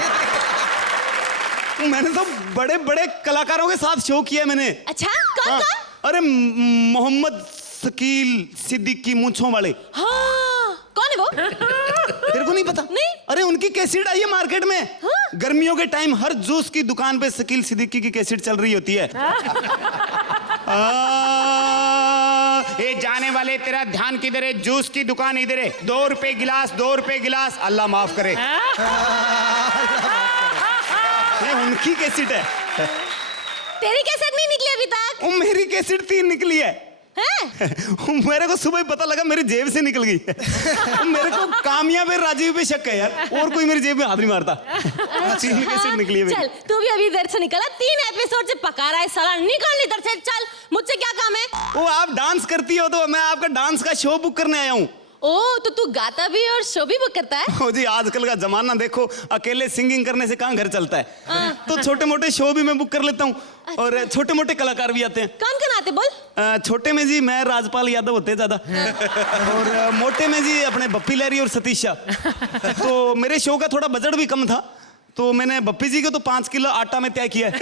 मैंने तो बड़े बड़े कलाकारों के साथ शो किया मैंने। अच्छा, कौन? अरे मोहम्मद शकील सिद्दीकी मूंछों वाले। हाँ, कौन है वो? तेरे को नहीं पता? नहीं। अरे उनकी कैसेट आई है मार्केट में। हाँ? गर्मियों के टाइम हर जूस की दुकान पे शकील सिद्दीकी की कैसेट चल रही होती है। ए जाने वाले, तेरा ध्यान किधर है? जूस की दुकान इधर है। 2 रुपए गिलास, 2 रुपए गिलास। अल्लाह माफ करे। ये उनकी कैसेट है। तेरी कैसेट नहीं निकली अभी तक? वो मेरी कैसेट 3 निकली है। मेरे को सुबह ही पता लगा मेरी जेब से निकल गई। मेरे को कामयाब है, राजीव पे शक है यार, और कोई मेरी जेब में हाथ नहीं मारता। 3 कैसेट निकली है। चल तू भी अभी इधर से निकला, 3 एपिसोड से पका रहा है साला, निकल इधर से। चल, मुझसे क्या काम है? वो आप डांस करती हो तो मैं आपका डांस का शो बुक करने आया हूँ। ओ, तो तू गाता भी और शो भी बुक करता है? ओ जी, आजकल का जमाना देखो, अकेले सिंगिंग करने से कहाँ घर चलता है। तो छोटे मोटे शो भी मैं बुक कर लेता हूँ, और छोटे मोटे कलाकार भी आते हैं। कौन कौन आते बोल? छोटे में जी मैं राजपाल यादव होते हैं ज्यादा, और मोटे में जी अपने बप्पी लहरी और सतीश शाह। तो मेरे शो का थोड़ा बजट भी कम था, तो मैंने बप्पी जी को तो 5 किलो आटा में तय किया है।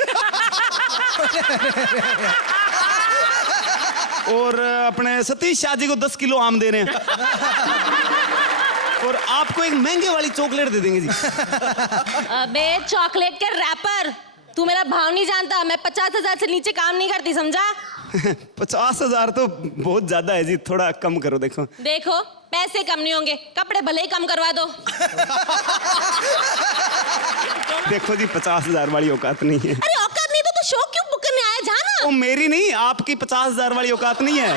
और अपने सतीश शाह जी को 10 किलो आम दे रहे हैं। और आपको एक महंगे वाली चॉकलेट दे देंगे जी। अबे चॉकलेट के रैपर, तू मेरा भाव नहीं जानता। मैं 50,000 से नीचे काम नहीं करती, समझा? 50,000 तो बहुत ज्यादा है जी, थोड़ा कम करो। देखो देखो, पैसे कम नहीं होंगे, कपड़े भले ही कम करवा दो। देखो जी, 50,000 वाली औकात नहीं है। अरे औकात नहीं तो शो क्यों बुक करने आया? जा ना। वो मेरी नहीं, आपकी 50,000 वाली औकात नहीं है।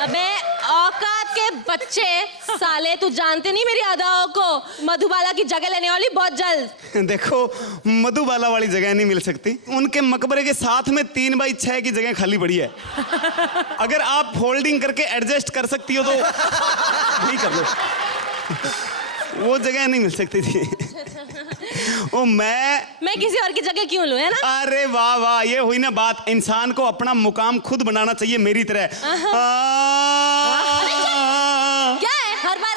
अबे औकात के बच्चे साले, तू जानते नहीं मेरी अदाओं को। मधुबाला की जगह लेने वाली बहुत जल्द। देखो, मधुबाला वाली जगह नहीं मिल सकती। उनके मकबरे के साथ में 3x6 की जगह खाली पड़ी है। अगर आप होल्डिंग करके एडजस्ट कर सकती हो तो नहीं कर लो, वो जगह नहीं मिल सकती थी। ओ मैं किसी और की जगह क्यों लूं, है ना? अरे वाह वाह, ये हुई ना बात। इंसान को अपना मुकाम खुद बनाना चाहिए, मेरी तरह। क्या है, हर बार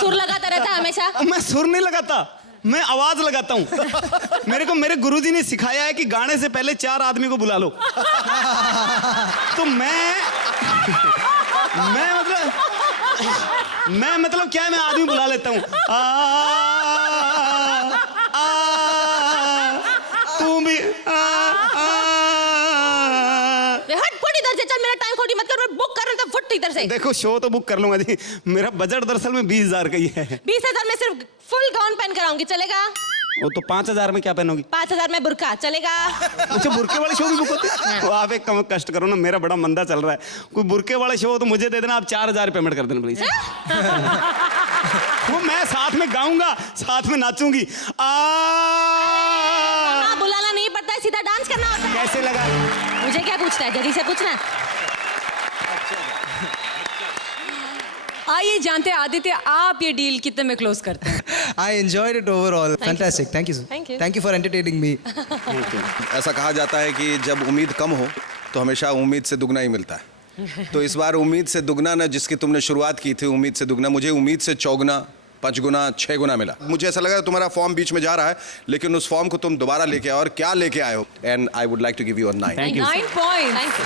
सुर लगाता रहता है हमेशा? मैं सुर नहीं लगाता, मैं आवाज लगाता हूँ। मेरे को मेरे गुरुजी ने सिखाया है कि गाने से पहले 4 आदमी को बुला लो। तो मैं मतलब क्या है, मैं आदमी बुला लेता हूँ। तू भी हट फुट इधर से। चल, मेरा टाइम खोटी मत कर, मैं बुक कर रहा हूं, फुट इधर से। देखो, शो तो बुक कर लूंगा जी, मेरा बजट दरअसल में 20,000 का ही है। 20,000 में सिर्फ फुल गाउन पहन कर आऊंगी, चलेगा? वो तो 5,000 में क्या पहनोगी? 5,000 में बुर्का, चलेगा? अच्छा, बुरके वाले शो भी बुक होते हैं? तो आप एक कम कष्ट करो ना, मेरा बड़ा मंदा चल रहा है, कोई बुरके वाले शो तो मुझे दे देना, आप 4,000 पेमेंट कर देना प्लीज। वो मैं साथ में गाऊंगा, साथ में नाचूंगी। बुलाना नहीं पड़ता है, सीधा डांस करना होता है। कैसे लगा? मुझे क्या पूछता है, जल्दी से पूछना। आइए जानते हैं आदित्य, आप ये डील कितने में क्लोज करते हैं? I enjoyed it overall. Fantastic. Thank you. Thank you. Thank you for entertaining me. ऐसा कहा जाता है कि जब उम्मीद कम हो तो हमेशा उम्मीद से दुगना ही मिलता है। तो इस बार उम्मीद से दुगना ना, जिसकी तुमने शुरुआत की थी उम्मीद से दुगना, मुझे उम्मीद से 4 गुना 5 गुना 6 गुना मिला। मुझे ऐसा लगा तुम्हारा फॉर्म बीच में जा रहा है, लेकिन उस फॉर्म को तुम दोबारा लेके आओ, और क्या लेके आए हो। And I would like to give you a 9। 9 points.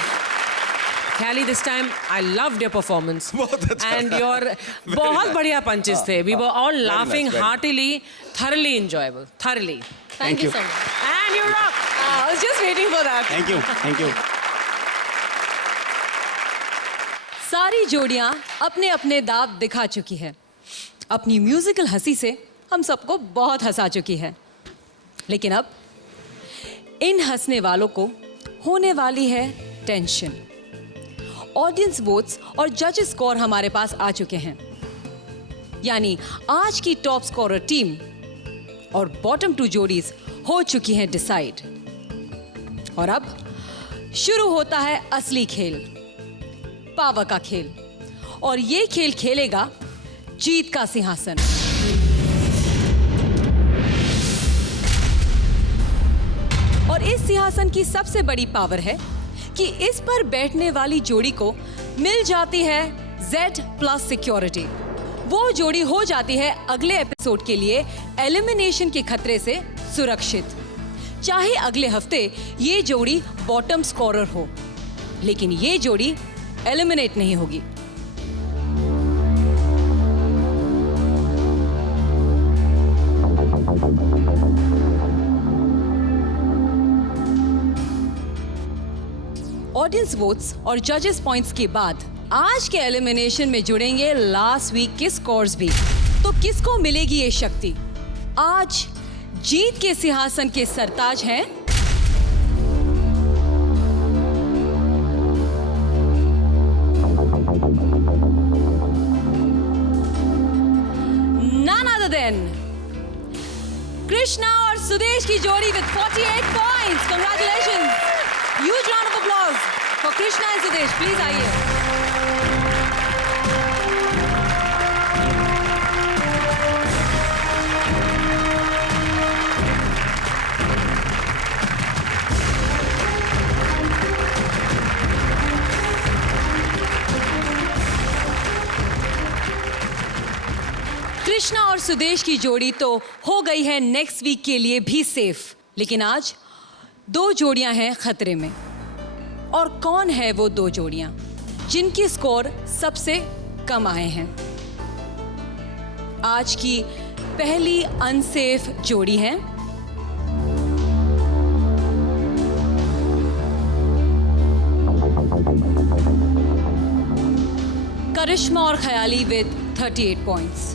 Khali, this time I loved your performance. बहुत अच्छा And था। your बहुत बढ़िया punches थे. We were all laughing nice, very heartily, thoroughly enjoyable, thoroughly. Thank you so much. And you rock. I was just waiting for that. Thank you सारी जोड़ियां अपने अपने दाव दिखा चुकी है। अपनी म्यूजिकल हंसी से हम सबको बहुत हंसा चुकी है, लेकिन अब इन हंसने वालों को होने वाली है टेंशन। ऑडियंस वोट्स और जजेस स्कोर हमारे पास आ चुके हैं, यानी आज की टॉप स्कोरर टीम और बॉटम 2 जोड़ीज हो चुकी हैं डिसाइड। और अब शुरू होता है असली खेल, पावर का खेल। और ये खेल खेलेगा जीत का सिंहासन। और इस सिंहासन की सबसे बड़ी पावर है कि इस पर बैठने वाली जोड़ी को मिल जाती है Z+ सिक्योरिटी। वो जोड़ी हो जाती है अगले एपिसोड के लिए एलिमिनेशन के खतरे से सुरक्षित। चाहे अगले हफ्ते ये जोड़ी बॉटम स्कोरर हो, लेकिन ये जोड़ी एलिमिनेट नहीं होगी। ऑडियंस वोट्स और जजेस पॉइंट्स के बाद आज के एलिमिनेशन में जुड़ेंगे लास्ट वीक के स्कोर्स भी। तो किसको मिलेगी ये शक्ति? आज जीत के सिंहासन के सरताज हैं none other than कृष्णा और सुदेश की जोड़ी with 48 points. Congratulations. Huge round of applause for Krishna and Sudesh. Please आइए। कृष्णा और सुदेश की जोड़ी तो हो गई है नेक्स्ट वीक के लिए भी सेफ, लेकिन आज 2 जोड़ियां हैं खतरे में। और कौन है वो 2 जोड़ियां जिनके स्कोर सबसे कम आए हैं? आज की पहली अनसेफ जोड़ी है करिश्मा और ख्याली विद 38 पॉइंट्स।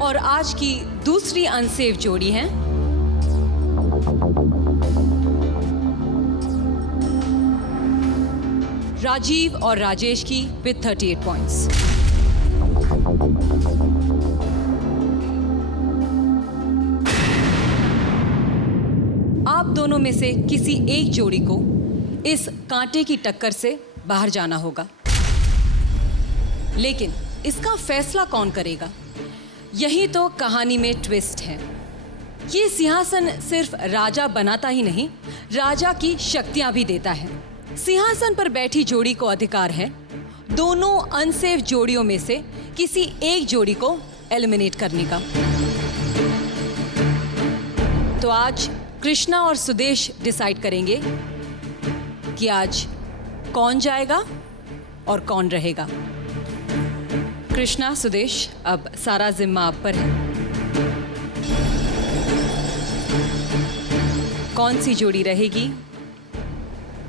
और आज की दूसरी अनसेफ जोड़ी है राजीव और राजेश की विद 38 पॉइंट्स। आप दोनों में से किसी एक जोड़ी को इस कांटे की टक्कर से बाहर जाना होगा, लेकिन इसका फैसला कौन करेगा? यही तो कहानी में ट्विस्ट है। ये सिंहासन सिर्फ राजा बनाता ही नहीं, राजा की शक्तियां भी देता है। सिंहासन पर बैठी जोड़ी को अधिकार है दोनों अनसेफ जोड़ियों में से किसी एक जोड़ी को एलिमिनेट करने का। तो आज कृष्णा और सुदेश डिसाइड करेंगे कि आज कौन जाएगा और कौन रहेगा। कृष्णा, सुदेश, अब सारा जिम्मा आप पर है। कौन सी जोड़ी रहेगी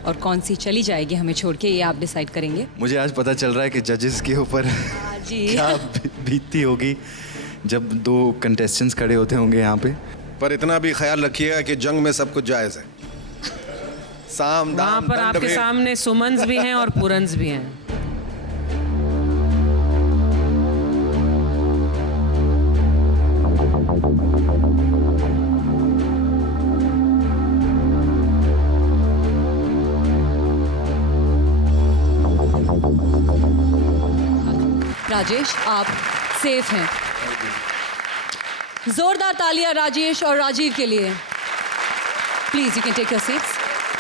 और कौन सी चली जाएगी हमें छोड़ के, ये आप डिसाइड करेंगे। मुझे आज पता चल रहा है कि जजेस के ऊपर जी क्या बीतती होगी जब 2 कंटेस्टेंट्स खड़े होते होंगे यहाँ पे। पर इतना भी ख्याल रखिएगा कि जंग में सब कुछ जायज है। साम वहाँ दाम पर दंड आपके भेद। सामने सुमन्स भी हैं और पुरन्स भी हैं। राजेश, आप सेफ हैं। जोरदार तालियां राजेश और राजीव के लिए। Please you can take your seats.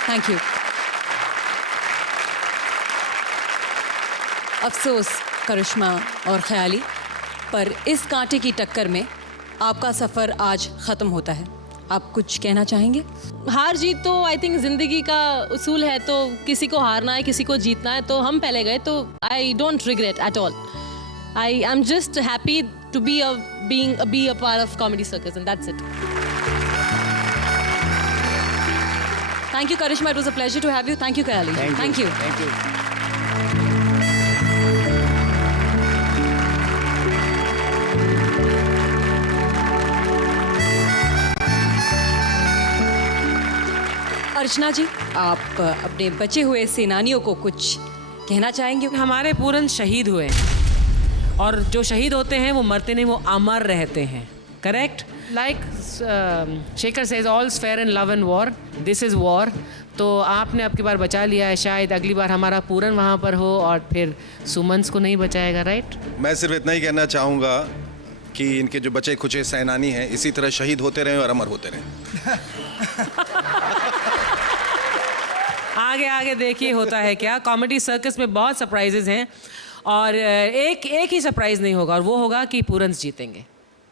Thank you. अफसोस करिश्मा और ख्याली, पर इस कांटे की टक्कर में आपका सफर आज खत्म होता है। आप कुछ कहना चाहेंगे? हार जीत तो आई थिंक जिंदगी का उसूल है, तो किसी को हारना है, किसी को जीतना है, तो हम पहले गए, तो I don't regret at all. I am just happy to be a part of comedy circus and that's it. Thank you Karishma, it was a pleasure to have you. Thank you Khayali. Thank you. Archana ji, आप अपने बचे हुए सेनानियों को कुछ कहना चाहेंगे? हमारे पूरन शहीद हुए हैं, और जो शहीद होते हैं वो मरते नहीं, वो अमर रहते हैं। Correct? Like Shekhar says all's fair in love and war, this is war. तो आपने अब की बार बचा लिया है, शायद अगली बार हमारा पूरन वहाँ पर हो और फिर सुमंस को नहीं बचाएगा। राइट? मैं सिर्फ इतना ही कहना चाहूँगा कि इनके जो बचे खुचे सेनानी हैं इसी तरह शहीद होते रहें और अमर होते रहें। आगे आगे देखिए होता है क्या। कॉमेडी सर्कस में बहुत सरप्राइजेज हैं, और एक ही सरप्राइज नहीं होगा, और वो होगा कि पूरन्स जीतेंगे,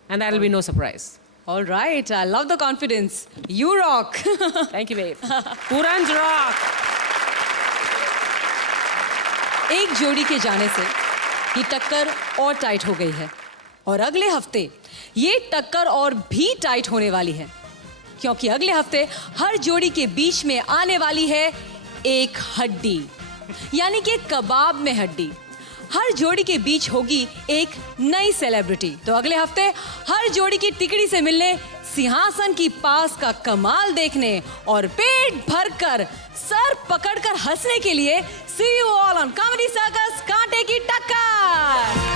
and that will be no surprise. All right, I love the confidence. You rock. Thank you, babe. Purans rock. एक जोड़ी के जाने से ये टक्कर और टाइट हो गई है, और अगले हफ्ते ये टक्कर और भी टाइट होने वाली है, क्योंकि अगले हफ्ते हर जोड़ी के बीच में आने वाली है एक हड्डी, यानी कि कबाब में हड्डी। हर जोड़ी के बीच होगी एक नई सेलिब्रिटी। तो अगले हफ्ते हर जोड़ी की टिकड़ी से मिलने, सिंहासन की पास का कमाल देखने और पेट भरकर सर पकड़कर हंसने के लिए see you all on comedy circus कांटे की टक्कर।